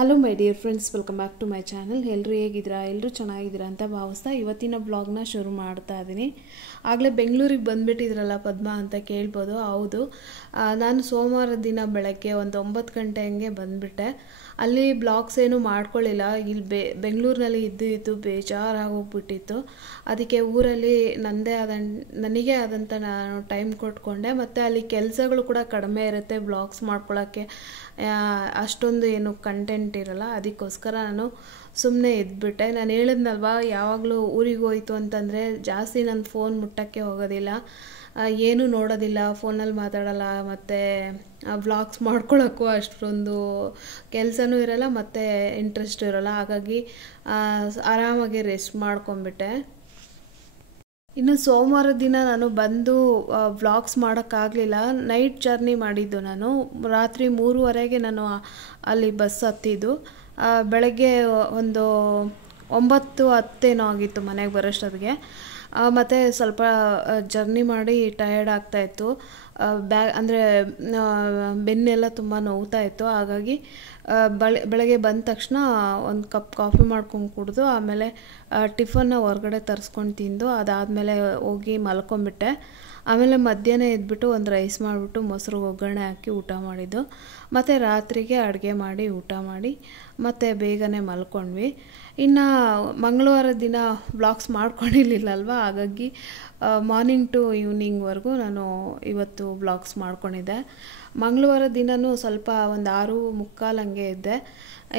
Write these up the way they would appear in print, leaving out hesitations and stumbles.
Hello my dear friends, welcome back to my channel. ಎಲ್ಲರೂ ಹೇಗಿದ್ದೀರಾ? ಎಲ್ಲರೂ ಚೆನ್ನಾಗಿದ್ದೀರಾ ಅಂತ ಭಾವಿಸ್ತಾ ಇವತ್ತಿನ ಬ್ಲಾಗ್ನ ಶುರು ಮಾಡ್ತಾ ಇದ್ದೀನಿ. ಆಗಲೇ ಬೆಂಗಳೂರಿಗೆ ಬಂದುಬಿಟ್ಟಿದ್ರಲ್ಲ ಪದ್ಮ ಅಂತ ಕೇಳ್ಬೋದು. ಹೌದು, ನಾನು ಸೋಮವಾರ ದಿನ ಬೆಳಗ್ಗೆ ಒಂದು 9 ಗಂಟೆ ಹಂಗೆ ಬಂದುಬಿಟ್ಟೆ. ಅಲ್ಲಿ ಬ್ಲಾಗ್ಸ್ ಏನೂ ಮಾಡ್ಕೊಳ್ಳಿಲ್ಲ. ಇಲ್ಲಿ ಬೆಂಗಳೂರಿನಲ್ಲಿ ಇದ್ದು ಬೇಜಾರಾಗೋಗ್ಬಿಟ್ಟಿತ್ತು. ಅದಕ್ಕೆ ಊರಲ್ಲಿ ನನಗೆ ಆದಂಥ ನಾನು ಟೈಮ್ ಕೊಟ್ಕೊಂಡೆ. ಮತ್ತು ಅಲ್ಲಿ ಕೆಲಸಗಳು ಕೂಡ ಕಡಿಮೆ ಇರುತ್ತೆ, ಬ್ಲಾಗ್ಸ್ ಮಾಡ್ಕೊಳ್ಳೋಕ್ಕೆ ಅಷ್ಟೊಂದು ಏನು ಕಂಟೆಂಟ್ ಇರಲ್ಲ. ಅದಕ್ಕೋಸ್ಕರ ನಾನು ಸುಮ್ಮನೆ ಇದ್ಬಿಟ್ಟೆ. ನಾನು ಹೇಳಿದ್ನಲ್ವ, ಯಾವಾಗಲೂ ಊರಿಗೆ ಹೋಯ್ತು ಅಂತಂದರೆ ಜಾಸ್ತಿ ನನ್ನ ಫೋನ್ ಮುಟ್ಟೋಕ್ಕೆ ಹೋಗೋದಿಲ್ಲ, ಏನೂ ನೋಡೋದಿಲ್ಲ, ಫೋನಲ್ಲಿ ಮಾತಾಡೋಲ್ಲ, ಮತ್ತು ವ್ಲಾಗ್ಸ್ ಮಾಡ್ಕೊಳ್ಳೋಕ್ಕೂ ಅಷ್ಟೊಂದು ಕೆಲಸನೂ ಇರೋಲ್ಲ ಮತ್ತು ಇಂಟ್ರೆಸ್ಟ್ ಇರೋಲ್ಲ. ಹಾಗಾಗಿ ಆರಾಮಾಗಿ ರೆಸ್ಟ್ ಮಾಡ್ಕೊಂಬಿಟ್ಟೆ. ಇನ್ನು ಸೋಮವಾರ ದಿನ ನಾನು ಬಂದು ವ್ಲಾಗ್ಸ್ ಮಾಡೋಕ್ಕಾಗಲಿಲ್ಲ. ನೈಟ್ ಜರ್ನಿ ಮಾಡಿದ್ದು ನಾನು. ರಾತ್ರಿ 3:30ಗೆ ನಾನು ಅಲ್ಲಿ ಬಸ್ ಹತ್ತಿದ್ದು. ಬೆಳಗ್ಗೆ ಒಂದು 9:10 ಆಗಿತ್ತು ಮನೆಗೆ ಬರೋಷ್ಟೊತ್ತಿಗೆ. ಮತ್ತು ಸ್ವಲ್ಪ ಜರ್ನಿ ಮಾಡಿ ಟಯರ್ಡ್ ಆಗ್ತಾಯಿತ್ತು. ಅಂದರೆ ಬೆನ್ನೆಲ್ಲ ತುಂಬ ನೋವ್ತಾ ಇತ್ತು. ಹಾಗಾಗಿ ಬೆಳಗ್ಗೆ ಬಂದ ತಕ್ಷಣ ಒಂದು ಕಪ್ ಕಾಫಿ ಮಾಡ್ಕೊಂಡು ಕುಡಿದು, ಆಮೇಲೆ ಟಿಫನ್ನ ಹೊರಗಡೆ ತರಿಸ್ಕೊಂಡು ತಿಂದು, ಅದಾದಮೇಲೆ ಹೋಗಿ ಮಲ್ಕೊಂಬಿಟ್ಟೆ. ಆಮೇಲೆ ಮಧ್ಯಾಹ್ನ ಎದ್ಬಿಟ್ಟು ಒಂದು ರೈಸ್ ಮಾಡಿಬಿಟ್ಟು ಮೊಸರು ಒಗ್ಗರಣೆ ಹಾಕಿ ಊಟ ಮಾಡಿದ್ದು. ಮತ್ತು ರಾತ್ರಿಗೆ ಅಡುಗೆ ಮಾಡಿ ಊಟ ಮಾಡಿ ಮತ್ತು ಬೇಗನೆ ಮಲ್ಕೊಂಡ್ವಿ. ಇನ್ನು ಮಂಗಳವಾರ ದಿನ ವ್ಲಾಗ್ಸ್ ಮಾಡ್ಕೊಂಡಿರಲಿಲ್ಲಲ್ವ, ಹಾಗಾಗಿ ಮಾರ್ನಿಂಗ್ ಟು ಈವ್ನಿಂಗ್ವರೆಗೂ ನಾನು ಇವತ್ತು ವ್ಲಾಗ್ಸ್ ಮಾಡ್ಕೊಂಡಿದ್ದೆ. ಮಂಗಳವಾರ ದಿನವೂ ಸ್ವಲ್ಪ ಒಂದು 6:45 ಹಂಗೆ ಇದ್ದೆ.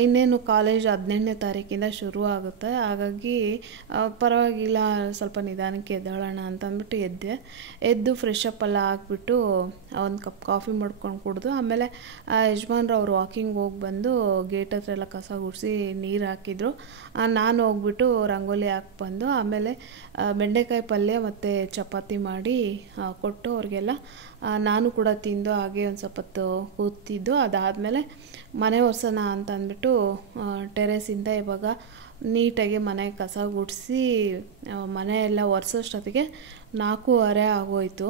ಇನ್ನೇನು ಕಾಲೇಜ್ 18ನೇ ತಾರೀಕಿಂದ ಶುರು ಆಗುತ್ತೆ. ಹಾಗಾಗಿ ಪರವಾಗಿಲ್ಲ, ಸ್ವಲ್ಪ ನಿಧಾನಕ್ಕೆ ಎದ್ದೇಳೋಣ ಅಂತಂದ್ಬಿಟ್ಟು ಎದ್ದು ಫ್ರೆಶ್ ಅಪ್ ಎಲ್ಲ ಹಾಕ್ಬಿಟ್ಟು ಒಂದು ಕಪ್ ಕಾಫಿ ಮಾಡ್ಕೊಂಡು ಕುಡಿದು, ಆಮೇಲೆ ಯಜಮಾನ್ರು ಅವ್ರು ವಾಕಿಂಗ್ ಹೋಗಿ ಬಂದು ಗೇಟ್ ಹತ್ರ ಎಲ್ಲ ಕಸ ಗುಡಿಸಿ ನೀರು ಹಾಕಿದ್ರು. ನಾನು ಹೋಗ್ಬಿಟ್ಟು ರಂಗೋಲಿ ಹಾಕಿ ಬಂದು, ಆಮೇಲೆ ಬೆಂಡೆಕಾಯಿ ಪಲ್ಯ ಮತ್ತು ಚಪಾತಿ ಮಾಡಿ ಕೊಟ್ಟು ಅವ್ರಿಗೆಲ್ಲ ನಾನು ಕೂಡ ತಿಂದು ಹಾಗೆ ಒಂದು ಸ್ವಲ್ಪ ಹೊತ್ತು ಕೂತಿದ್ದು. ಅದಾದಮೇಲೆ ಮನೆ ಒರೆಸೋಣ ಅಂತ ಅಂದ್ಬಿಟ್ಟು ಟೆರೇಸಿಂದ ಇವಾಗ ನೀಟಾಗಿ ಮನೆ ಕಸ ಗುಡಿಸಿ ಮನೆ ಎಲ್ಲ ಒರೆಸೋಷ್ಟೊತ್ತಿಗೆ 4:30 ಆಗೋಯಿತು.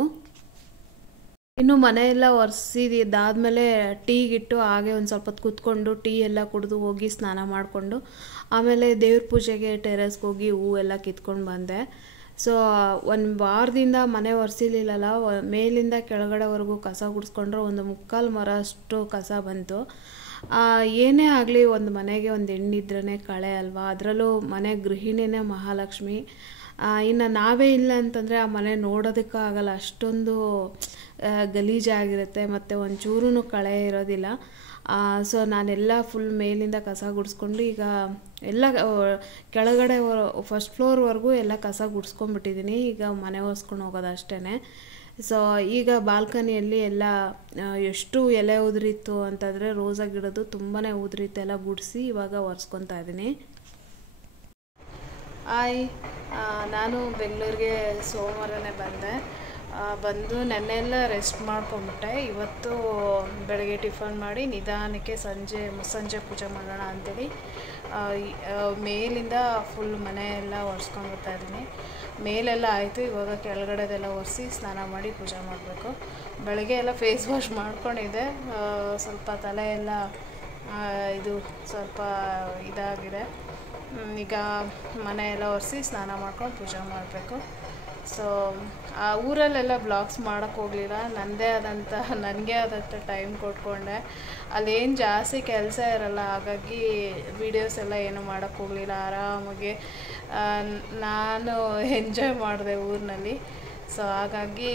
ಇನ್ನು ಮನೆಯೆಲ್ಲ ಒರೆಸಿದಾದ್ಮೇಲೆ ಟೀಗಿಟ್ಟು ಹಾಗೆ ಒಂದು ಸ್ವಲ್ಪ ಹೊತ್ತು ಕೂತ್ಕೊಂಡು ಟೀ ಎಲ್ಲ ಕುಡಿದು ಹೋಗಿ ಸ್ನಾನ ಮಾಡಿಕೊಂಡು, ಆಮೇಲೆ ದೇವ್ರ ಪೂಜೆಗೆ ಟೆರೇಸ್ಗೆ ಹೋಗಿ ಹೂವೆಲ್ಲ ಕಿತ್ಕೊಂಡು ಬಂದೆ. ಸೊ ಒಂದು ವಾರದಿಂದ ಮನೆ ಒರೆಸಿರ್ಲಿಲ್ಲಲ್ಲ, ಮೇಲಿಂದ ಕೆಳಗಡೆವರೆಗೂ ಕಸ ಗುಡಿಸ್ಕೊಂಡ್ರೆ ಒಂದು 3/4 ಮೊರ ಅಷ್ಟು ಕಸ ಬಂತು. ಏನೇ ಆಗಲಿ, ಒಂದು ಮನೆಗೆ ಒಂದು ಹೆಣ್ಣಿದ್ರೇ ಕಳೆ ಅಲ್ವಾ, ಅದರಲ್ಲೂ ಮನೆ ಗೃಹಿಣಿನೇ ಮಹಾಲಕ್ಷ್ಮಿ. ಇನ್ನು ನಾವೇ ಇಲ್ಲ ಅಂತಂದರೆ ಆ ಮನೆ ನೋಡೋದಕ್ಕಾಗಲ್ಲ, ಅಷ್ಟೊಂದು ಗಲೀಜಾಗಿರುತ್ತೆ ಮತ್ತು ಒಂಚೂರೂ ಕಳೆ ಇರೋದಿಲ್ಲ. ಸೊ ನಾನೆಲ್ಲ ಫುಲ್ ಮೇಲಿಂದ ಕಸ ಗುಡಿಸ್ಕೊಂಡು ಈಗ ಎಲ್ಲ ಕೆಳಗಡೆ ಫಸ್ಟ್ ಫ್ಲೋರ್ವರೆಗೂ ಎಲ್ಲ ಕಸ ಗುಡಿಸ್ಕೊಂಡ್ಬಿಟ್ಟಿದ್ದೀನಿ. ಈಗ ಮನೆ ಒರೆಸ್ಕೊಂಡು ಹೋಗೋದು ಅಷ್ಟೇ. ಸೊ ಈಗ ಬಾಲ್ಕನಿಯಲ್ಲಿ ಎಲ್ಲ ಎಷ್ಟು ಎಲೆ ಉದುರಿತ್ತು ಅಂತಂದರೆ, ರೋಸಾ ಗಿಡದ್ದು ತುಂಬಾ ಉದುರಿತ್ತು, ಎಲ್ಲ ಗುಡಿಸಿ ಇವಾಗ ಒರೆಸ್ಕೊತಾ ಇದ್ದೀನಿ. ನಾನು ಬೆಂಗಳೂರಿಗೆ ಸೋಮವಾರನೇ ಬಂದು ನೆನ್ನೆಲ್ಲ ರೆಸ್ಟ್ ಮಾಡ್ಕೊಂಬಿಟ್ಟೆ. ಇವತ್ತು ಬೆಳಗ್ಗೆ ಟಿಫನ್ ಮಾಡಿ ನಿಧಾನಕ್ಕೆ ಮುಸ್ಸಂಜೆ ಪೂಜೆ ಮಾಡೋಣ ಅಂಥೇಳಿ ಮೇಲಿಂದ ಫುಲ್ ಮನೆ ಎಲ್ಲ ಒರೆಸ್ಕೊಂಡ್ಬರ್ತಾ ಇದ್ದೀನಿ. ಮೇಲೆಲ್ಲ ಆಯಿತು, ಇವಾಗ ಕೆಳಗಡೆದೆಲ್ಲ ಒರೆಸಿ ಸ್ನಾನ ಮಾಡಿ ಪೂಜೆ ಮಾಡಬೇಕು. ಬೆಳಗ್ಗೆ ಎಲ್ಲ ಫೇಸ್ ವಾಶ್ ಮಾಡ್ಕೊಂಡಿದ್ದೆ, ಸ್ವಲ್ಪ ತಲೆ ಎಲ್ಲ ಇದು ಸ್ವಲ್ಪ ಇದಾಗಿದೆ. ಈಗ ಮನೆ ಎಲ್ಲ ಒರೆಸಿ ಸ್ನಾನ ಮಾಡ್ಕೊಂಡು ಪೂಜೆ ಮಾಡಬೇಕು. ಸೊ ಆ ಊರಲ್ಲೆಲ್ಲ ಬ್ಲಾಗ್ಸ್ ಮಾಡೋಕ್ಕೆ ಹೋಗಲಿಲ್ಲ. ನನಗೆ ಆದಂಥ ಟೈಮ್ ಕೊಟ್ಕೊಂಡೆ. ಅಲ್ಲೇನು ಜಾಸ್ತಿ ಕೆಲಸ ಇರಲ್ಲ, ಹಾಗಾಗಿ ವೀಡಿಯೋಸ್ ಎಲ್ಲ ಏನೂ ಮಾಡೋಕ್ಕೆ ಹೋಗಲಿಲ್ಲ. ಆರಾಮಾಗಿ ನಾನು ಎಂಜಾಯ್ ಮಾಡಿದೆ ಊರಿನಲ್ಲಿ. ಸೊ ಹಾಗಾಗಿ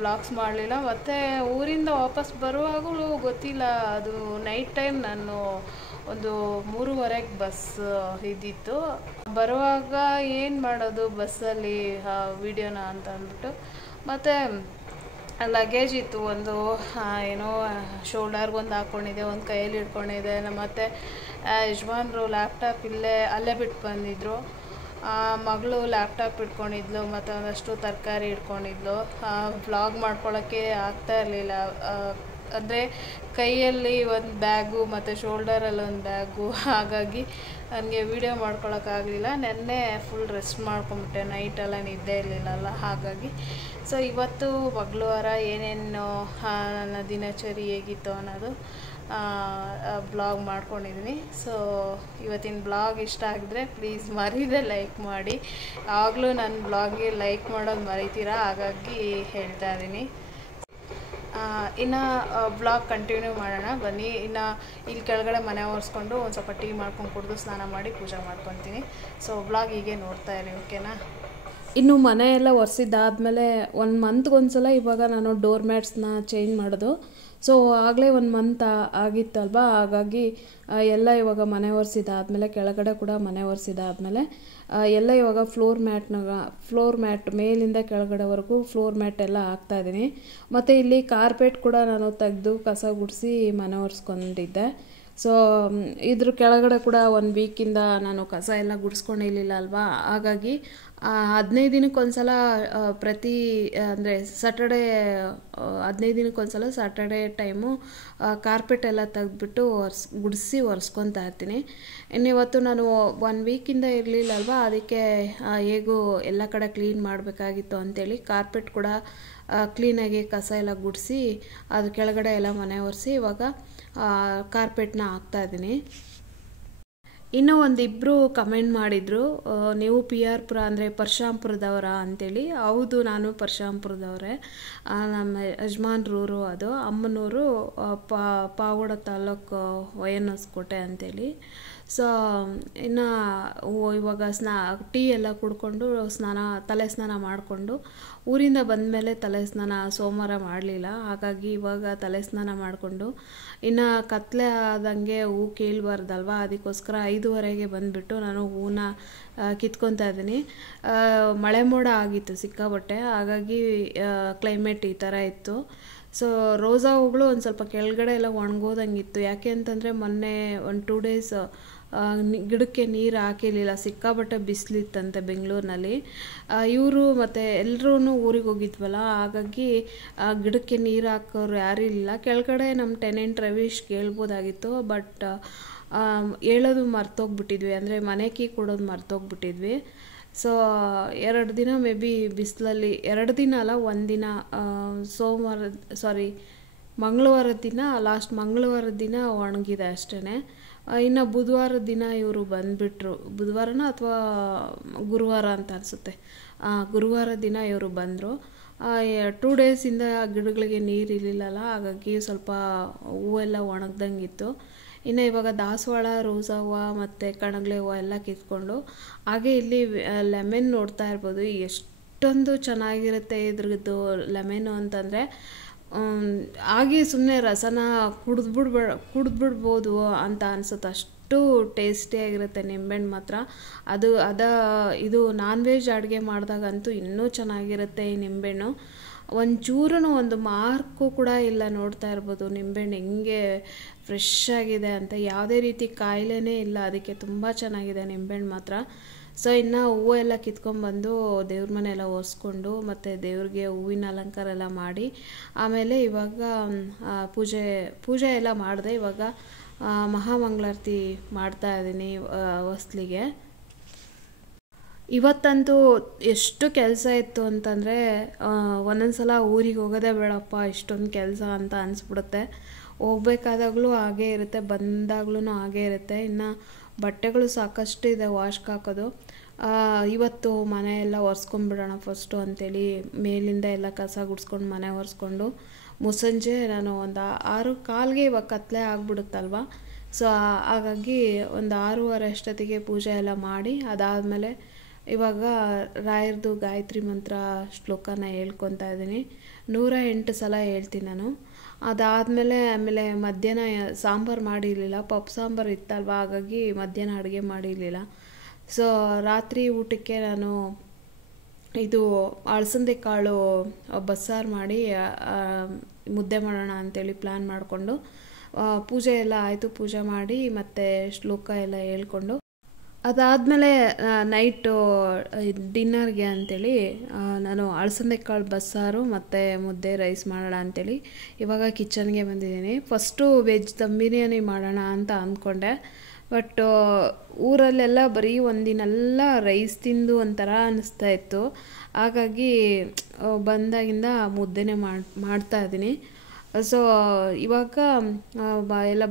ಬ್ಲಾಗ್ಸ್ ಮಾಡಲಿಲ್ಲ. ಮತ್ತು ಊರಿಂದ ವಾಪಸ್ ಬರುವಾಗಲೂ ಗೊತ್ತಿಲ್ಲ, ಅದು ನೈಟ್ ಟೈಮ್ ನಾನು ಒಂದು 3:30ಗೆ ಬಸ್ ಇದ್ದಿತ್ತು. ಬರುವಾಗ ಏನು ಮಾಡೋದು ಬಸ್ಸಲ್ಲಿ ವಿಡಿಯೋನ ಅಂತ ಅಂದ್ಬಿಟ್ಟು, ಮತ್ತು ಲಗೇಜ್ ಇತ್ತು, ಒಂದು ಏನೋ ಶೋಲ್ಡರ್ಗೊಂದು ಹಾಕ್ಕೊಂಡಿದ್ದೆ, ಒಂದು ಕೈಯಲ್ಲಿ ಇಟ್ಕೊಂಡಿದ್ದೆ. ಮತ್ತು ಯಜಮಾನ್ರು ಲ್ಯಾಪ್ಟಾಪ್ ಅಲ್ಲೇ ಬಿಟ್ಟು ಬಂದಿದ್ದರು. ಮಗಳು ಲ್ಯಾಪ್ಟಾಪ್ ಇಟ್ಕೊಂಡಿದ್ಲು ಮತ್ತು ಒಂದಷ್ಟು ತರಕಾರಿ ಇಟ್ಕೊಂಡಿದ್ಲು. ವ್ಲಾಗ್ ಮಾಡ್ಕೊಳ್ಳೋಕ್ಕೆ ಆಗ್ತಾ ಇರಲಿಲ್ಲ, ಅಂದರೆ ಕೈಯಲ್ಲಿ ಒಂದು ಬ್ಯಾಗು ಮತ್ತು ಶೋಲ್ಡರಲ್ಲಿ ಒಂದು ಬ್ಯಾಗು, ಹಾಗಾಗಿ ನನಗೆ ವೀಡಿಯೋ ಮಾಡ್ಕೊಳಕ್ಕಾಗಲಿಲ್ಲ. ನೆನ್ನೆ ಫುಲ್ ರೆಸ್ಟ್ ಮಾಡ್ಕೊಂಬಿಟ್ಟೆ, ನೈಟೆಲ್ಲ ನಿದ್ದೆ ಇರಲಿಲ್ಲಲ್ಲ, ಹಾಗಾಗಿ. ಸೊ ಇವತ್ತು ಮಂಗಳವಾರ ಏನೇನು ನನ್ನ ದಿನಚರಿ ಹೇಗಿತ್ತು ಅನ್ನೋದು ಬ್ಲಾಗ್ ಮಾಡ್ಕೊಂಡಿದ್ದೀನಿ. ಸೊ ಇವತ್ತಿನ ಬ್ಲಾಗ್ ಇಷ್ಟ ಆಗಿದ್ರೆ ಪ್ಲೀಸ್ ಮರೀದೆ ಲೈಕ್ ಮಾಡಿ. ಆಗಲೂ ನನ್ನ ಬ್ಲಾಗ್ಗೆ ಲೈಕ್ ಮಾಡೋದು ಮರಿತೀರಾ, ಹಾಗಾಗಿ ಹೇಳ್ತಾ ಇದ್ದೀನಿ. ಇನ್ನು ಬ್ಲಾಗ್ ಕಂಟಿನ್ಯೂ ಮಾಡೋಣ ಬನ್ನಿ. ಇನ್ನು ಇಲ್ಲಿ ಕೆಳಗಡೆ ಮನೆ ಒರೆಸ್ಕೊಂಡು ಒಂದು ಸ್ವಲ್ಪ ಟೀ ಮಾಡ್ಕೊಂಡು ಕುಡಿದು ಸ್ನಾನ ಮಾಡಿ ಪೂಜೆ ಮಾಡ್ಕೊತೀನಿ. ಸೊ ಬ್ಲಾಗ್ ಹೀಗೆ ನೋಡ್ತಾ ಇರಿ, ಓಕೆನಾ? ಇನ್ನು ಮನೆ ಎಲ್ಲ ಒರೆಸಿದ್ದಾದಮೇಲೆ 1 ಮಂತ್ಗೊಂದ್ಸಲ ಇವಾಗ ನಾನು ಡೋರ್ ಮ್ಯಾಟ್ಸ್ನ ಚೇಂಜ್ ಮಾಡೋದು. ಸೊ ಆಗಲೇ 1 ಮಂತ್ ಆಗಿತ್ತಲ್ವ, ಹಾಗಾಗಿ ಎಲ್ಲ ಇವಾಗ ಮನೆ ಒರೆಸಿದ್ದಾದಮೇಲೆ ಕೆಳಗಡೆ ಕೂಡ ಮನೆ ಒರೆಸಿದ್ದಾದಮೇಲೆ ಎಲ್ಲ ಇವಾಗ ಫ್ಲೋರ್ ಮ್ಯಾಟ್ ಮೇಲಿಂದ ಕೆಳಗಡೆವರೆಗೂ ಫ್ಲೋರ್ ಮ್ಯಾಟ್ ಎಲ್ಲ ಹಾಕ್ತಾಯಿದ್ದೀನಿ. ಮತ್ತು ಇಲ್ಲಿ ಕಾರ್ಪೆಟ್ ಕೂಡ ನಾನು ತೆಗೆದು ಕಸ ಗುಡಿಸಿ ಮನೆ ಒರೆಸ್ಕೊಂಡಿದ್ದೆ. ಸೊ ಇದ್ರ ಕೆಳಗಡೆ ಕೂಡ 1 ವೀಕಿಂದ ನಾನು ಕಸ ಎಲ್ಲ ಗುಡಿಸ್ಕೊಂಡಿರಲಿಲ್ಲ ಅಲ್ವಾ, ಹಾಗಾಗಿ 15 ದಿನಕ್ಕೊಂದ್ಸಲ ಪ್ರತಿ ಅಂದರೆ ಸ್ಯಾಟರ್ಡೇ 15 ದಿನಕ್ಕೊಂದ್ಸಲ ಸ್ಯಾಟರ್ಡೇ ಟೈಮು ಕಾರ್ಪೆಟ್ ಎಲ್ಲ ತೆಗೆದ್ಬಿಟ್ಟು ಗುಡಿಸಿ ಒರೆಸ್ಕೊತಾ ಇರ್ತೀನಿ. ಇನ್ನಿವತ್ತು ನಾನು 1 ವೀಕಿಂದ ಇರಲಿಲ್ಲ ಅಲ್ವಾ, ಅದಕ್ಕೆ ಹೇಗೂ ಎಲ್ಲ ಕಡೆ ಕ್ಲೀನ್ ಮಾಡಬೇಕಾಗಿತ್ತು ಅಂಥೇಳಿ ಕಾರ್ಪೆಟ್ ಕೂಡ ಕ್ಲೀನಾಗಿ ಕಸ ಎಲ್ಲ ಗುಡಿಸಿ ಅದ್ರ ಕೆಳಗಡೆ ಎಲ್ಲ ಮನೆ ಒರೆಸಿ ಇವಾಗ ಕಾರ್ಪೆಟ್ನ ಹಾಕ್ತಾಯಿದ್ದೀನಿ. ಇನ್ನೂ ಒಂದಿಬ್ಬರು ಕಮೆಂಟ್ ಮಾಡಿದರು, ನೀವು PR ಪುರ ಅಂದರೆ ಪರಶುರಾಂಪುರದವರ ಅಂಥೇಳಿ. ಹೌದು, ನಾನು ಪರಶುರಾಂಪುರದವರೇ. ನಮ್ಮ ಯಜಮಾನ್ರೂರು ಅದು, ಅಮ್ಮನೂರು ಪಾವಗಡ ತಾಲೂಕು ಹೊಯ್ಸಳಕೋಟೆ ಅಂಥೇಳಿ. ಸೊ ಇನ್ನು ಇವಾಗ ಟೀ ಎಲ್ಲ ಕುಡ್ಕೊಂಡು ತಲೆ ಸ್ನಾನ ಮಾಡಿಕೊಂಡು ಊರಿಂದ ಬಂದಮೇಲೆ ತಲೆ ಸ್ನಾನ ಸೋಮವಾರ ಮಾಡಲಿಲ್ಲ, ಹಾಗಾಗಿ ಇವಾಗ ತಲೆ ಸ್ನಾನ ಮಾಡಿಕೊಂಡು ಇನ್ನು ಕತ್ಲೆ ಆದಂಗೆ ಹೂ ಕೇಳಬಾರ್ದಲ್ವ, ಅದಕ್ಕೋಸ್ಕರ 5:15ಗೆ ಬಂದುಬಿಟ್ಟು ನಾನು ಹೂನ ಕಿತ್ಕೊತಾ ಇದ್ದೀನಿ. ಮಳೆ ಮೋಡ ಆಗಿತ್ತು ಸಿಕ್ಕಾಬಟ್ಟೆ, ಹಾಗಾಗಿ ಕ್ಲೈಮೇಟ್ ಈ ಥರ ಇತ್ತು. ಸೊ ರೋಸಾ ಹೂಗಳು ಒಂದು ಸ್ವಲ್ಪ ಕೆಳಗಡೆ ಎಲ್ಲ ಒಣಗೋದಂಗಿತ್ತು. ಯಾಕೆ ಅಂತಂದರೆ ಮೊನ್ನೆ 1-2 ಡೇಸ್ ಗಿಡಕ್ಕೆ ನೀರು ಹಾಕಿರಲಿಲ್ಲ, ಸಿಕ್ಕಾಬಟ್ಟೆ ಬಿಸಿಲಿತ್ತಂತೆ ಬೆಂಗಳೂರಿನಲ್ಲಿ. ಇವರು ಮತ್ತು ಎಲ್ಲರೂ ಊರಿಗೆ ಹೋಗಿದ್ವಲ್ಲ, ಹಾಗಾಗಿ ಗಿಡಕ್ಕೆ ನೀರು ಹಾಕೋರು ಯಾರೂ ಇಲ್ಲ. ಕೆಳಗಡೆ ನಮ್ಮ ಟೆನೆಂಟ್ ರವೀಶ್ ಕೇಳ್ಬೋದಾಗಿತ್ತು, ಬಟ್ ಹೇಳೋದು ಮರ್ತೋಗ್ಬಿಟ್ಟಿದ್ವಿ, ಅಂದರೆ ಮನೆ ಕೀ ಕೊಡೋದು ಮರ್ತೋಗ್ಬಿಟ್ಟಿದ್ವಿ. ಸೊ 2 ದಿನ ಮೇ ಬಿ ಬಿಸಿಲಲ್ಲಿ, 2 ದಿನ ಅಲ್ಲ 1 ದಿನ, ಮಂಗಳವಾರದ ದಿನ, ಲಾಸ್ಟ್ ಮಂಗಳವಾರದ ದಿನ ಒಣಗಿದೆ ಅಷ್ಟೇ. ಇನ್ನು ಬುಧವಾರದ ದಿನ ಇವರು ಬಂದುಬಿಟ್ರು, ಬುಧವಾರನ ಅಥವಾ ಗುರುವಾರ ಅಂತ ಅನಿಸುತ್ತೆ, ಗುರುವಾರ ದಿನ ಇವರು ಬಂದರು. 2 ಡೇಸಿಂದ ಗಿಡಗಳಿಗೆ ನೀರು ಇರಲಿಲ್ಲಲ್ಲ, ಹಾಗಾಗಿ ಸ್ವಲ್ಪ ಹೂವೆಲ್ಲ ಒಣಗ್ದಂಗಿತ್ತು. ಇನ್ನು ಇವಾಗ ದಾಸವಾಳ, ರೋಸಾ ಹೂವು ಮತ್ತು ಕಣಗಲೆ ಹೂವು ಎಲ್ಲ ಕಿತ್ಕೊಂಡು, ಹಾಗೆ ಇಲ್ಲಿ ಲೆಮನ್ ನೋಡ್ತಾ ಇರ್ಬೋದು, ಎಷ್ಟೊಂದು ಚೆನ್ನಾಗಿರುತ್ತೆ ಇದ್ರದ್ದು ಲೆಮನ್ನು ಅಂತಂದರೆ. ಹಾಗೆ ಸುಮ್ಮನೆ ರಸನ ಕುಡಿದ್ಬಿಡ್ಬೋದು ಅಂತ ಅನಿಸುತ್ತೆ, ಅಷ್ಟು ಟೇಸ್ಟಿಯಾಗಿರುತ್ತೆ ನಿಂಬೆಹಣ್ಣು ಮಾತ್ರ. ಇದು ನಾನ್ ವೆಜ್ ಅಡುಗೆ ಮಾಡಿದಾಗಂತೂ ಇನ್ನೂ ಚೆನ್ನಾಗಿರುತ್ತೆ ಈ ನಿಂಬೆಹಣ್ಣು. ಒಂಚೂರೂ ಒಂದು ಮಾರ್ಕು ಕೂಡ ಇಲ್ಲ, ನೋಡ್ತಾ ಇರ್ಬೋದು ನಿಂಬೆಹಣ್ಣು ಹೆಂಗೆ ಫ್ರೆಶ್ ಆಗಿದೆ ಅಂತ, ಯಾವುದೇ ರೀತಿ ಕಾಯಿಲೆನೇ ಇಲ್ಲ, ಅದಕ್ಕೆ ತುಂಬ ಚೆನ್ನಾಗಿದೆ ನಿಂಬೆಹಣ್ಣು ಮಾತ್ರ. ಸೊ ಇನ್ನು ಹೂವು ಎಲ್ಲ ಕಿತ್ಕೊಂಡ್ಬಂದು ದೇವ್ರ ಮನೆ ಎಲ್ಲ ಒರೆಸ್ಕೊಂಡು ಮತ್ತು ದೇವ್ರಿಗೆ ಹೂವಿನ ಅಲಂಕಾರ ಎಲ್ಲ ಮಾಡಿ ಆಮೇಲೆ ಇವಾಗ ಪೂಜೆ ಎಲ್ಲ ಮಾಡಿದೆ. ಇವಾಗ ಮಹಾಮಂಗಳಾರತಿ ಮಾಡ್ತಾ ಇದ್ದೀನಿ ಹೊಸ್ಲಿಗೆ. ಇವತ್ತಂತೂ ಎಷ್ಟು ಕೆಲಸ ಇತ್ತು ಅಂತಂದರೆ ಒಂದೊಂದು ಸಲ ಊರಿಗೆ ಹೋಗೋದೇ ಬೇಡಪ್ಪ ಇಷ್ಟೊಂದು ಕೆಲಸ ಅಂತ ಅನಿಸ್ಬಿಡುತ್ತೆ. ಹೋಗ್ಬೇಕಾದಾಗಲೂ ಹಾಗೇ ಇರುತ್ತೆ, ಬಂದಾಗ್ಲೂ ಹಾಗೇ ಇರುತ್ತೆ. ಇನ್ನು ಬಟ್ಟೆಗಳು ಸಾಕಷ್ಟು ಇದೆ ವಾಶ್ಗೆ ಹಾಕೋದು. ಇವತ್ತು ಮನೆ ಎಲ್ಲ ಒರೆಸ್ಕೊಂಡ್ಬಿಡೋಣ ಫಸ್ಟು ಅಂಥೇಳಿ ಮೇಲಿಂದ ಎಲ್ಲ ಕಸ ಗುಡಿಸ್ಕೊಂಡು ಮನೆ ಒರೆಸ್ಕೊಂಡು ಮುಸ್ಸಂಜೆ ನಾನು ಒಂದು 6:15ಗೆ ಇವಾಗ ಕತ್ಲೆ ಆಗಿಬಿಡುತ್ತಲ್ವ. ಸೊ ಹಾಗಾಗಿ ಒಂದು 6:15 ಅಷ್ಟೊತ್ತಿಗೆ ಪೂಜೆ ಎಲ್ಲ ಮಾಡಿ ಅದಾದಮೇಲೆ ಇವಾಗ ರಾಯರದು ಗಾಯತ್ರಿ ಮಂತ್ರ ಶ್ಲೋಕನ ಹೇಳ್ಕೊತಾ ಇದ್ದೀನಿ. 108 ಸಲ ಹೇಳ್ತೀನಿ ನಾನು. ಆಮೇಲೆ ಮಧ್ಯಾಹ್ನ ಸಾಂಬಾರು ಮಾಡಿರಲಿಲ್ಲ, ಪಪ್ಪು ಸಾಂಬಾರು ಇತ್ತಲ್ವ, ಹಾಗಾಗಿ ಮಧ್ಯಾಹ್ನ ಅಡುಗೆ ಮಾಡಿರಲಿಲ್ಲ. ಸೊ ರಾತ್ರಿ ಊಟಕ್ಕೆ ನಾನು ಇದು ಅಳಸಂದೆ ಕಾಳು ಬಸ್ಸಾರು ಮಾಡಿ ಮುದ್ದೆ ಮಾಡೋಣ ಅಂಥೇಳಿ ಪ್ಲ್ಯಾನ್ ಮಾಡಿಕೊಂಡು ಪೂಜೆ ಎಲ್ಲ ಆಯಿತು. ಪೂಜೆ ಮಾಡಿ ಮತ್ತು ಶ್ಲೋಕ ಎಲ್ಲ ಹೇಳ್ಕೊಂಡು ಅದಾದಮೇಲೆ ನೈಟು ಡಿನ್ನರ್ಗೆ ಅಂಥೇಳಿ ನಾನು ಅಳಸಂದೆ ಕಾಳು ಬಸ್ಸಾರು ಮತ್ತು ಮುದ್ದೆ ರೈಸ್ ಮಾಡೋಣ ಅಂಥೇಳಿ ಇವಾಗ ಕಿಚನ್ಗೆ ಬಂದಿದ್ದೀನಿ. ಫಸ್ಟು ವೆಜ್ ದಮ್ ಬಿರಿಯಾನಿ ಮಾಡೋಣ ಅಂತ ಅಂದ್ಕೊಂಡೆ, ಬಟ್ ಊರಲ್ಲೆಲ್ಲ ಬರೀ ಒಂದಿನೆಲ್ಲ ರೈಸ್ ತಿಂದು ಒಂಥರ ಅನ್ನಿಸ್ತಾ ಇತ್ತು. ಹಾಗಾಗಿ ಬಂದಾಗಿಂದ ಮುದ್ದೆನೇ ಮಾಡ್ತಾಯಿದ್ದೀನಿ. ಸೊ ಇವಾಗ ಎಲ್ಲ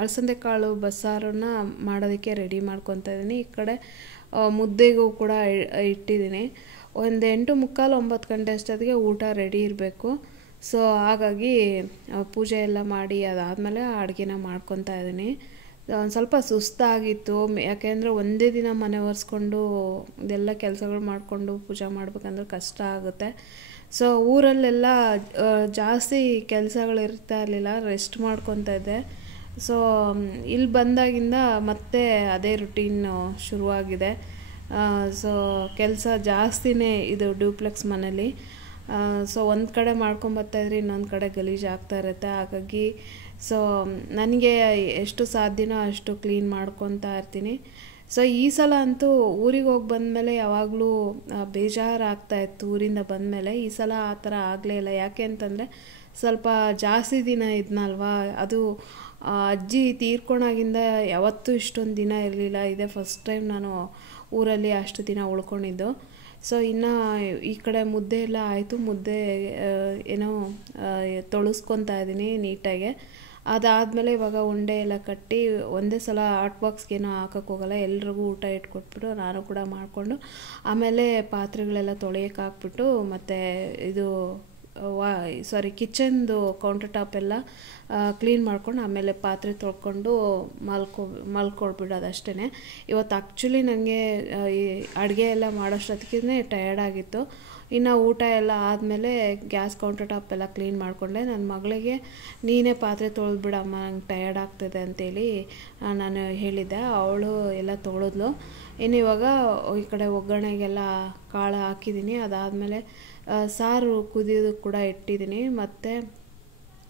ಅಲಸಂದೆ ಕಾಳು ಬಸ್ಸಾರನ್ನ ಮಾಡೋದಕ್ಕೆ ರೆಡಿ ಮಾಡ್ಕೊತಾ ಇದ್ದೀನಿ. ಈ ಕಡೆ ಮುದ್ದೆಗೂ ಕೂಡ ಇಟ್ಟಿದ್ದೀನಿ. ಒಂದು 8:45 9 ಗಂಟೆ ಅಷ್ಟೊತ್ತಿಗೆ ಊಟ ರೆಡಿ ಇರಬೇಕು. ಸೊ ಹಾಗಾಗಿ ಪೂಜೆ ಎಲ್ಲ ಮಾಡಿ ಅದಾದಮೇಲೆ ಅಡುಗೆನ ಮಾಡ್ಕೊತಾ ಇದ್ದೀನಿ. ಒಂದು ಸ್ವಲ್ಪ ಸುಸ್ತಾಗಿತ್ತು, ಯಾಕೆಂದರೆ ಒಂದೇ ದಿನ ಮನೆ ಒರೆಸ್ಕೊಂಡು ಇದೆಲ್ಲ ಕೆಲಸಗಳು ಮಾಡಿಕೊಂಡು ಪೂಜೆ ಮಾಡ್ಬೇಕಂದ್ರೆ ಕಷ್ಟ ಆಗುತ್ತೆ. ಸೊ ಊರಲ್ಲೆಲ್ಲ ಜಾಸ್ತಿ ಕೆಲಸಗಳು ಇರ್ತಾ ಇರಲಿಲ್ಲ, ರೆಸ್ಟ್ ಮಾಡ್ಕೊತಾ ಇದ್ದೆ. ಸೊ ಇಲ್ಲಿ ಬಂದಾಗಿಂದ ಮತ್ತೆ ಅದೇ ರುಟೀನ್ ಶುರುವಾಗಿದೆ. ಸೊ ಕೆಲಸ ಜಾಸ್ತಿನೇ ಇದು ಡ್ಯೂಪ್ಲೆಕ್ಸ್ ಮನೇಲಿ. ಸೊ ಒಂದು ಕಡೆ ಮಾಡ್ಕೊಂಬರ್ತಾಯಿದ್ರೆ ಇನ್ನೊಂದು ಕಡೆ ಗಲೀಜು ಆಗ್ತಾ ಇರುತ್ತೆ. ಹಾಗಾಗಿ ಸೊ ನನಗೆ ಎಷ್ಟು ಸಾಧ್ಯನೋ ಅಷ್ಟು ಕ್ಲೀನ್ ಮಾಡ್ಕೊತಾ ಇರ್ತೀನಿ. ಸೊ ಈ ಸಲ ಅಂತೂ ಊರಿಗೆ ಹೋಗಿ ಬಂದಮೇಲೆ ಯಾವಾಗಲೂ ಬೇಜಾರಾಗ್ತಾಯಿತ್ತು. ಊರಿಂದ ಬಂದಮೇಲೆ ಈ ಸಲ ಆ ಥರ ಆಗಲೇ ಇಲ್ಲ. ಯಾಕೆ ಅಂತಂದರೆ ಸ್ವಲ್ಪ ಜಾಸ್ತಿ ದಿನ ಇದ್ನಲ್ವಾ, ಅದು ಅಜ್ಜಿ ತೀರ್ಕೊಂಡಾಗಿಂದ ಯಾವತ್ತೂ ಇಷ್ಟೊಂದು ದಿನ ಇರಲಿಲ್ಲ. ಇದೇ ಫಸ್ಟ್ ಟೈಮ್ ನಾನು ಊರಲ್ಲಿ ಅಷ್ಟು ದಿನ ಉಳ್ಕೊಂಡಿದ್ದು. ಸೊ ಇನ್ನು ಈ ಕಡೆ ಮುದ್ದೆ ಎಲ್ಲ ಆಯಿತು. ಮುದ್ದೆ ಏನೋ ತೊಳಸ್ಕೊತಾ ಇದ್ದೀನಿ ನೀಟಾಗೆ. ಅದಾದಮೇಲೆ ಇವಾಗ ಉಂಡೆ ಎಲ್ಲ ಕಟ್ಟಿ ಒಂದೇ ಸಲ ಹಾಟ್ ಬಾಕ್ಸ್ಗೇನೋ ಹಾಕೋಕ್ಕೆ ಹೋಗಲ್ಲ, ಎಲ್ರಿಗೂ ಊಟ ಇಟ್ಕೊಟ್ಬಿಟ್ಟು ನಾನು ಕೂಡ ಮಾಡಿಕೊಂಡು ಆಮೇಲೆ ಪಾತ್ರೆಗಳೆಲ್ಲ ತೊಳೆಯೋಕೆ ಹಾಕ್ಬಿಟ್ಟು ಮತ್ತು ಇದು ಕಿಚನ್ದು ಕೌಂಟರ್ ಟಾಪ್ ಎಲ್ಲ ಕ್ಲೀನ್ ಮಾಡ್ಕೊಂಡು ಆಮೇಲೆ ಪಾತ್ರೆ ತೊಳ್ಕೊಂಡು ಮಲ್ಕೊಳ್ಬಿಡೋದು ಅಷ್ಟೇ. ಇವತ್ತು ಆ್ಯಕ್ಚುಲಿ ನನಗೆ ಈ ಅಡುಗೆ ಎಲ್ಲ ಮಾಡೋಷ್ಟೊತ್ತಿಗೆ ಟಯರ್ಡ್ ಆಗಿತ್ತು. ಇನ್ನು ಊಟ ಎಲ್ಲ ಆದಮೇಲೆ ಗ್ಯಾಸ್ ಕೌಂಟರ್ ಟಾಪ್ ಎಲ್ಲ ಕ್ಲೀನ್ ಮಾಡಿಕೊಂಡೆ. ನನ್ನ ಮಗಳಿಗೆ ನೀನೇ ಪಾತ್ರೆ ತೊಳೆದ್ಬಿಡಮ್ಮ, ನಂಗೆ ಟಯರ್ಡ್ ಆಗ್ತದೆ ಅಂತೇಳಿ ನಾನು ಹೇಳಿದ್ದೆ. ಅವಳು ಎಲ್ಲ ತೊಳೆದ್ಲು. ಇನ್ನು ಇವಾಗ ಈ ಕಡೆ ಒಗ್ಗರಣೆಗೆಲ್ಲ ಕಾಳು ಹಾಕಿದ್ದೀನಿ. ಅದಾದಮೇಲೆ ಸಾರು ಕುದಿಯೋದಕ್ಕೆ ಕೂಡ ಇಟ್ಟಿದ್ದೀನಿ. ಮತ್ತು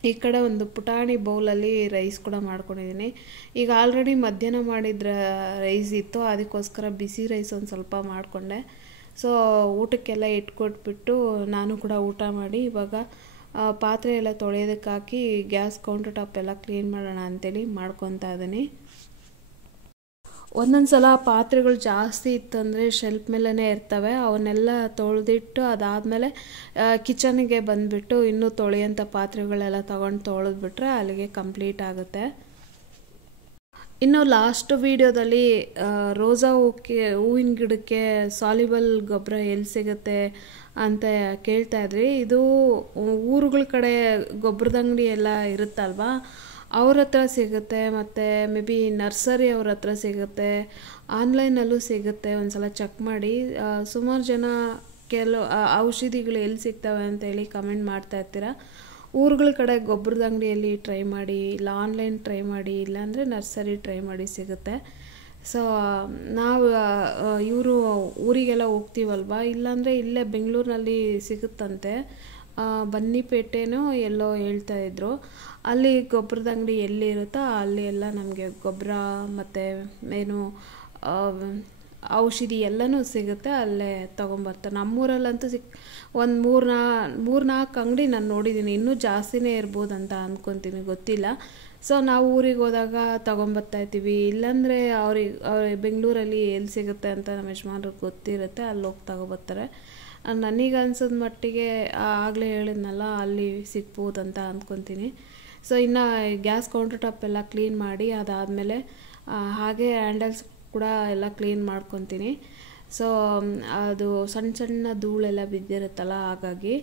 ಈ ಕಡೆ ಒಂದು ಪುಟಾಣಿ ಬೌಲಲ್ಲಿ ರೈಸ್ ಕೂಡ ಮಾಡ್ಕೊಂಡಿದ್ದೀನಿ. ಈಗ ಆಲ್ರೆಡಿ ಮಧ್ಯಾಹ್ನ ಮಾಡಿದ್ರ ರೈಸ್ ಇತ್ತು, ಅದಕ್ಕೋಸ್ಕರ ಬಿಸಿ ರೈಸ್ ಒಂದು ಸ್ವಲ್ಪ ಮಾಡಿಕೊಂಡೆ. ಸೊ ಊಟಕ್ಕೆಲ್ಲ ಇಟ್ಕೊಟ್ಬಿಟ್ಟು ನಾನು ಕೂಡ ಊಟ ಮಾಡಿ ಇವಾಗ ಪಾತ್ರೆ ಎಲ್ಲ ತೊಳೆಯೋದಕ್ಕೆ ಹಾಕಿ ಗ್ಯಾಸ್ ಕೌಂಟರ್ ಟಾಪ್ ಎಲ್ಲ ಕ್ಲೀನ್ ಮಾಡೋಣ ಅಂತೇಳಿ ಮಾಡ್ಕೊತಾ ಇದ್ದೀನಿ. ಒಂದೊಂದು ಸಲ ಪಾತ್ರೆಗಳು ಜಾಸ್ತಿ ಇತ್ತಂದರೆ ಶೆಲ್ಫ್ ಮೇಲೇ ಇರ್ತವೆ, ಅವನ್ನೆಲ್ಲ ತೊಳೆದಿಟ್ಟು ಅದಾದಮೇಲೆ ಕಿಚನ್ಗೆ ಬಂದುಬಿಟ್ಟು ಇನ್ನೂ ತೊಳೆಯೋಂಥ ಪಾತ್ರೆಗಳೆಲ್ಲ ತೊಗೊಂಡು ತೊಳೆದ್ಬಿಟ್ರೆ ಅಲ್ಲಿಗೆ ಕಂಪ್ಲೀಟ್ ಆಗುತ್ತೆ. ಇನ್ನು ಲಾಸ್ಟ್ ವೀಡಿಯೋದಲ್ಲಿ ರೋಸಾ ಹೂವಿನ ಗಿಡಕ್ಕೆ ಸಾಲ್ಯುಬಲ್ ಗೊಬ್ಬರ ಎಲ್ಲಿ ಸಿಗುತ್ತೆ ಅಂತ ಕೇಳ್ತಾಯಿದ್ರಿ. ಇದು ಊರುಗಳ ಕಡೆ ಗೊಬ್ಬರದ ಅಂಗಡಿ ಎಲ್ಲ ಇರುತ್ತಲ್ವ, ಅವ್ರ ಹತ್ರ ಸಿಗುತ್ತೆ. ಮತ್ತು ಮೇ ಬಿ ನರ್ಸರಿ ಅವ್ರ ಹತ್ರ ಸಿಗುತ್ತೆ, ಆನ್ಲೈನಲ್ಲೂ ಸಿಗುತ್ತೆ. ಒಂದು ಸಲ ಚೆಕ್ ಮಾಡಿ. ಸುಮಾರು ಜನ ಔಷಧಿಗಳು ಎಲ್ಲಿ ಸಿಗ್ತವೆ ಅಂತೇಳಿ ಕಮೆಂಟ್ ಮಾಡ್ತಾ ಇರ್ತೀರ. ಊರುಗಳ ಕಡೆ ಗೊಬ್ಬರದ ಅಂಗಡಿಯಲ್ಲಿ ಟ್ರೈ ಮಾಡಿ, ಇಲ್ಲ ಆನ್ಲೈನ್ ಟ್ರೈ ಮಾಡಿ, ಇಲ್ಲಾಂದರೆ ನರ್ಸರಿ ಟ್ರೈ ಮಾಡಿ, ಸಿಗುತ್ತೆ. ಸೊ ನಾವು ಇವರು ಊರಿಗೆಲ್ಲ ಹೋಗ್ತೀವಲ್ವ, ಇಲ್ಲಾಂದರೆ ಇಲ್ಲೇ ಬೆಂಗಳೂರಿನಲ್ಲಿ ಸಿಗುತ್ತಂತೆ. ಬನ್ನಿಪೇಟೆನೋ ಎಲ್ಲೋ ಹೇಳ್ತಾಯಿದ್ರು. ಅಲ್ಲಿ ಗೊಬ್ಬರದ ಅಂಗಡಿ ಎಲ್ಲಿ ಇರುತ್ತೋ ಅಲ್ಲಿ ಎಲ್ಲ ನಮಗೆ ಗೊಬ್ಬರ ಮತ್ತು ಏನು ಔಷಧಿ ಎಲ್ಲನೂ ಸಿಗುತ್ತೆ, ಅಲ್ಲೇ ತೊಗೊಂಬರ್ತಾರೆ. ನಮ್ಮೂರಲ್ಲಂತೂ ಒಂದು 3-4 ಅಂಗಡಿ ನಾನು ನೋಡಿದ್ದೀನಿ. ಇನ್ನೂ ಜಾಸ್ತಿನೇ ಇರ್ಬೋದು ಅಂತ ಅಂದ್ಕೊತೀನಿ, ಗೊತ್ತಿಲ್ಲ. ಸೊ ನಾವು ಊರಿಗೆ ಹೋದಾಗ ತೊಗೊಂಬರ್ತಾಯಿದ್ದೀವಿ. ಇಲ್ಲಾಂದರೆ ಅವ್ರಿಗೆ ಬೆಂಗಳೂರಲ್ಲಿ ಎಲ್ಲಿ ಸಿಗುತ್ತೆ ಅಂತ ನಮ್ಮ ಯಜಮಾನ್ರಿಗೆ ಗೊತ್ತಿರುತ್ತೆ, ಅಲ್ಲಿ ಹೋಗಿ ತೊಗೊಬರ್ತಾರೆ. ನನಗೆ ಅನ್ಸಿದ ಮಟ್ಟಿಗೆ ಆಗಲೇ ಹೇಳಿದ್ನಲ್ಲ, ಅಲ್ಲಿ ಸಿಗ್ಬೋದಂತ ಅಂದ್ಕೊತೀನಿ. ಸೊ ಇನ್ನು ಗ್ಯಾಸ್ ಕೌಂಟರ್ ಟಾಪ್ ಎಲ್ಲ ಕ್ಲೀನ್ ಮಾಡಿ ಅದಾದಮೇಲೆ ಹಾಗೆ ಹ್ಯಾಂಡಲ್ಸ್ ಕೂಡ ಎಲ್ಲ ಕ್ಲೀನ್ ಮಾಡ್ಕೊತೀನಿ. ಸೊ ಅದು ಸಣ್ಣ ಸಣ್ಣ ಧೂಳೆಲ್ಲ ಬಿದ್ದಿರುತ್ತಲ್ಲ, ಹಾಗಾಗಿ.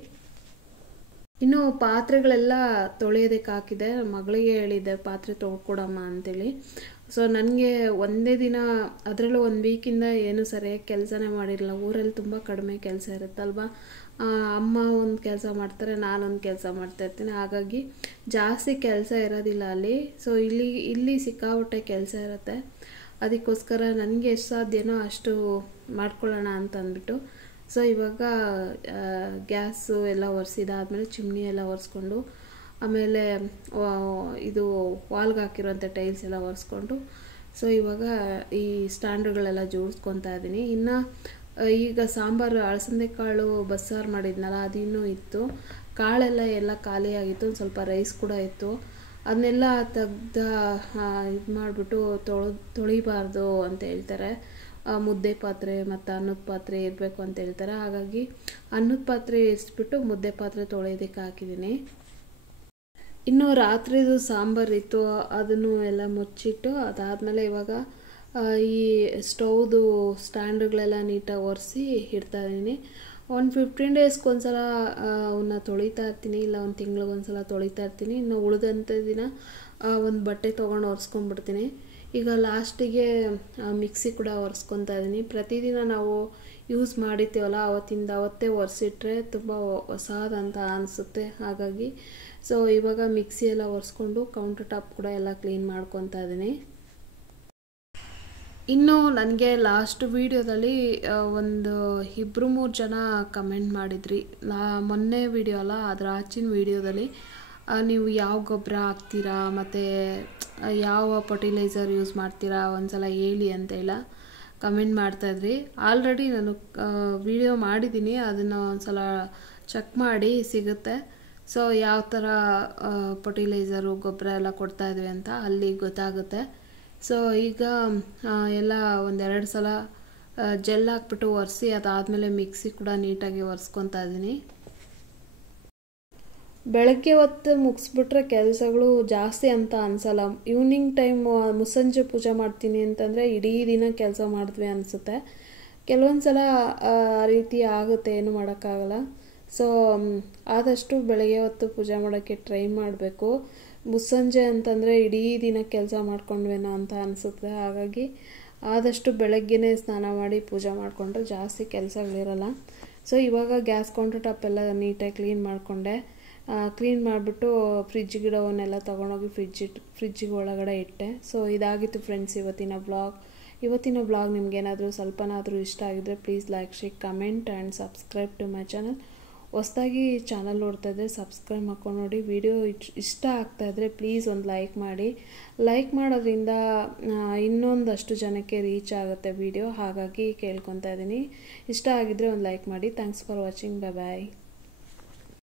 ಇನ್ನು ಪಾತ್ರೆಗಳೆಲ್ಲ ತೊಳೆಯೋದಕ್ಕೆ ಹಾಕಿದೆ. ಮಗಳಿಗೆ ಹೇಳಿದ್ದೆ ಪಾತ್ರೆ ತೊಳ್ಕೊಡಮ್ಮ ಅಂತೇಳಿ. ಸೊ ನನಗೆ ಒಂದೇ ದಿನ, ಅದರಲ್ಲೂ 1 ವೀಕಿಂದ ಏನು ಸರಿಯಾಗಿ ಕೆಲಸನೇ ಮಾಡಿರಲಿಲ್ಲ. ಊರಲ್ಲಿ ತುಂಬ ಕಡಿಮೆ ಕೆಲಸ ಇರುತ್ತಲ್ವ, ಅಮ್ಮ ಒಂದು ಕೆಲಸ ಮಾಡ್ತಾರೆ, ನಾನೊಂದು ಕೆಲಸ ಮಾಡ್ತಾಯಿರ್ತೀನಿ. ಹಾಗಾಗಿ ಜಾಸ್ತಿ ಕೆಲಸ ಇರೋದಿಲ್ಲ ಅಲ್ಲಿ. ಸೊ ಇಲ್ಲಿ ಸಿಕ್ಕಾಪಟ್ಟೆ ಕೆಲಸ ಇರುತ್ತೆ. ಅದಕ್ಕೋಸ್ಕರ ನನಗೆ ಎಷ್ಟು ಸಾಧ್ಯನೋ ಅಷ್ಟು ಮಾಡ್ಕೊಳ್ಳೋಣ ಅಂತ ಅಂದ್ಬಿಟ್ಟು ಸೊ ಇವಾಗ ಗ್ಯಾಸು ಎಲ್ಲ ಒರೆಸಿದಾದ್ಮೇಲೆ ಚಿಮ್ನಿ ಎಲ್ಲ ಒರೆಸ್ಕೊಂಡು ಆಮೇಲೆ ಇದು ವಾಲ್ಗೆ ಹಾಕಿರೋಂಥ ಟೈಲ್ಸ್ ಎಲ್ಲ ಒರೆಸ್ಕೊಂಡು ಸೊ ಇವಾಗ ಈ ಸ್ಟ್ಯಾಂಡ್ಗಳೆಲ್ಲ ಜೋಡಿಸ್ಕೊತಾ ಇದ್ದೀನಿ. ಇನ್ನು ಈಗ ಸಾಂಬಾರು ಅಳಸಂದೆ ಕಾಳು ಬಸ್ಸಾರು ಮಾಡಿದ್ನಲ್ಲ ಅದು ಇನ್ನೂ ಇತ್ತು. ಕಾಳೆಲ್ಲ ಎಲ್ಲ ಖಾಲಿಯಾಗಿತ್ತು. ಒಂದು ಸ್ವಲ್ಪ ರೈಸ್ ಕೂಡ ಇತ್ತು. ಅದನ್ನೆಲ್ಲ ತೆಗ್ದು ಇದು ಮಾಡಿಬಿಟ್ಟು ತೊಳಿಬಾರ್ದು ಅಂತ ಹೇಳ್ತಾರೆ. ಮುದ್ದೆ ಪಾತ್ರೆ ಮತ್ತು ಅನ್ನದ ಪಾತ್ರೆ ಇರಬೇಕು ಅಂತ ಹೇಳ್ತಾರೆ. ಹಾಗಾಗಿ ಅನ್ನದ ಪಾತ್ರೆ ಇರಿಸ್ಬಿಟ್ಟು ಮುದ್ದೆ ಪಾತ್ರೆ ತೊಳೆಯೋದಕ್ಕೆ ಹಾಕಿದ್ದೀನಿ. ಇನ್ನು ರಾತ್ರಿದು ಸಾಂಬಾರಿತ್ತು, ಅದನ್ನು ಎಲ್ಲ ಮುಚ್ಚಿಟ್ಟು ಅದಾದಮೇಲೆ ಇವಾಗ ಈ ಸ್ಟೌದು ಸ್ಟ್ಯಾಂಡ್ಗಳೆಲ್ಲ ನೀಟಾಗಿ ಒರೆಸಿ ಇಡ್ತಾ ಇದ್ದೀನಿ. ಒಂದು 15 ಡೇಸ್ಗೊಂದ್ಸಲ ಅವನ್ನ ತೊಳಿತಾ ಇರ್ತೀನಿ, ಇಲ್ಲ ಒಂದು ತಿಂಗಳಿಗೊಂದ್ಸಲ ತೊಳಿತಾ ಇರ್ತೀನಿ. ಇನ್ನು ಉಳಿದಂಥ ದಿನ ಒಂದು ಬಟ್ಟೆ ತೊಗೊಂಡು ಒರೆಸ್ಕೊಂಡ್ಬಿಡ್ತೀನಿ. ಈಗ ಲಾಸ್ಟಿಗೆ ಮಿಕ್ಸಿ ಕೂಡ ಒರೆಸ್ಕೊತಾ ಇದ್ದೀನಿ. ಪ್ರತಿದಿನ ನಾವು ಯೂಸ್ ಮಾಡಿರ್ತೀವಲ್ಲ ಅವತ್ತಿಂದ ಅವತ್ತೇ ಒರೆಸಿಟ್ರೆ ತುಂಬ ಹೊಸದಂತ ಅನಿಸುತ್ತೆ. ಹಾಗಾಗಿ ಇವಾಗ ಮಿಕ್ಸಿ ಎಲ್ಲ ಒರೆಸ್ಕೊಂಡು ಕೌಂಟರ್ ಟಾಪ್ ಕೂಡ ಎಲ್ಲ ಕ್ಲೀನ್ ಮಾಡ್ಕೊತಾ ಇದ್ದೀನಿ. ಇನ್ನು ನನಗೆ ಲಾಸ್ಟ್ ವೀಡಿಯೋದಲ್ಲಿ ಒಂದು 2-3 ಜನ ಕಮೆಂಟ್ ಮಾಡಿದ್ರಿ. ಮೊನ್ನೆ ವೀಡಿಯೋ ಅಲ್ಲ, ಅದರ ಆಚಿನ ವೀಡಿಯೋದಲ್ಲಿ ನೀವು ಯಾವ ಗೊಬ್ಬರ ಹಾಕ್ತೀರಾ ಮತ್ತು ಯಾವ ಫರ್ಟಿಲೈಸರ್ ಯೂಸ್ ಮಾಡ್ತೀರಾ ಒಂದ್ಸಲ ಹೇಳಿ ಅಂತೆಲ್ಲ ಕಮೆಂಟ್ ಮಾಡ್ತಾಯಿದ್ರಿ. ಆಲ್ರೆಡಿ ನಾನು ವೀಡಿಯೋ ಮಾಡಿದ್ದೀನಿ, ಅದನ್ನು ಒಂದ್ಸಲ ಚೆಕ್ ಮಾಡಿ ಸಿಗುತ್ತೆ. ಯಾವ ಥರ ಫರ್ಟಿಲೈಸರು ಗೊಬ್ಬರ ಎಲ್ಲ ಕೊಡ್ತಾಯಿದ್ವಿ ಅಂತ ಅಲ್ಲಿ ಗೊತ್ತಾಗುತ್ತೆ. ಈಗ ಎಲ್ಲ 1-2 ಸಲ ಜೆಲ್ ಹಾಕ್ಬಿಟ್ಟು ಒರೆಸಿ ಅದಾದಮೇಲೆ ಮಿಕ್ಸಿ ಕೂಡ ನೀಟಾಗಿ ಒರೆಸ್ಕೊತಾ ಇದ್ದೀನಿ. ಬೆಳಗ್ಗೆ ಹೊತ್ತು ಮುಗಿಸ್ಬಿಟ್ರೆ ಕೆಲಸಗಳು ಜಾಸ್ತಿ ಅಂತ ಅನಿಸಲ್ಲ. ಈವ್ನಿಂಗ್ ಟೈಮ್ ಮುಸ್ಸಂಜೆ ಪೂಜೆ ಮಾಡ್ತೀನಿ ಅಂತಂದರೆ ಇಡೀ ದಿನ ಕೆಲಸ ಮಾಡಿದ್ವಿ ಅನಿಸುತ್ತೆ. ಕೆಲವೊಂದು ಸಲ ಆ ರೀತಿ ಆಗುತ್ತೆ, ಏನು ಮಾಡೋಕ್ಕಾಗಲ್ಲ. ಆದಷ್ಟು ಬೆಳಗ್ಗೆ ಹೊತ್ತು ಪೂಜೆ ಮಾಡೋಕ್ಕೆ ಟ್ರೈ ಮಾಡಬೇಕು. ಮುಸ್ಸಂಜೆ ಅಂತಂದರೆ ಇಡೀ ದಿನ ಕೆಲಸ ಮಾಡ್ಕೊಂಡ್ವೇನೋ ಅಂತ ಅನಿಸುತ್ತೆ. ಹಾಗಾಗಿ ಆದಷ್ಟು ಬೆಳಗ್ಗೆನೇ ಸ್ನಾನ ಮಾಡಿ ಪೂಜೆ ಮಾಡಿಕೊಂಡ್ರೆ ಜಾಸ್ತಿ ಕೆಲಸಗಳಿರಲ್ಲ. ಇವಾಗ ಗ್ಯಾಸ್ ಕೌಂಟರ್ ಟಾಪ್ ಎಲ್ಲ ನೀಟಾಗಿ ಕ್ಲೀನ್ ಮಾಡಿಕೊಂಡೆ. ಕ್ಲೀನ್ ಮಾಡಿಬಿಟ್ಟು ಫ್ರಿಜ್ ಗಿಡವನ್ನೆಲ್ಲ ತೊಗೊಂಡೋಗಿ ಫ್ರಿಜ್ಜಿಗೆ ಒಳಗಡೆ ಇಟ್ಟೆ. ಇದಾಗಿತ್ತು ಫ್ರೆಂಡ್ಸ್ ಇವತ್ತಿನ ಬ್ಲಾಗ್. ನಿಮ್ಗೇನಾದರೂ ಸ್ವಲ್ಪನಾದರೂ ಇಷ್ಟ ಆಗಿದ್ರೆ please like, share, comment and subscribe to my channel. ಹೊಸದಾಗಿ ಚಾನಲ್ ನೋಡ್ತಾ ಇದ್ದರೆ ಸಬ್ಸ್ಕ್ರೈಬ್ ಮಾಡ್ಕೊಂಡು ನೋಡಿ. ವಿಡಿಯೋ ಇಷ್ಟ ಆಗ್ತಾಯಿದ್ರೆ ಪ್ಲೀಸ್ ಒಂದು ಲೈಕ್ ಮಾಡಿ. ಲೈಕ್ ಮಾಡೋದ್ರಿಂದ ಇನ್ನೊಂದಷ್ಟು ಜನಕ್ಕೆ ರೀಚ್ ಆಗುತ್ತೆ ವಿಡಿಯೋ. ಹಾಗಾಗಿ ಕೇಳ್ಕೊತಾ ಇದ್ದೀನಿ. ಇಷ್ಟ ಆಗಿದ್ದರೆ ಒಂದು ಲೈಕ್ ಮಾಡಿ. Thanks for watching. ಬಾಯ್.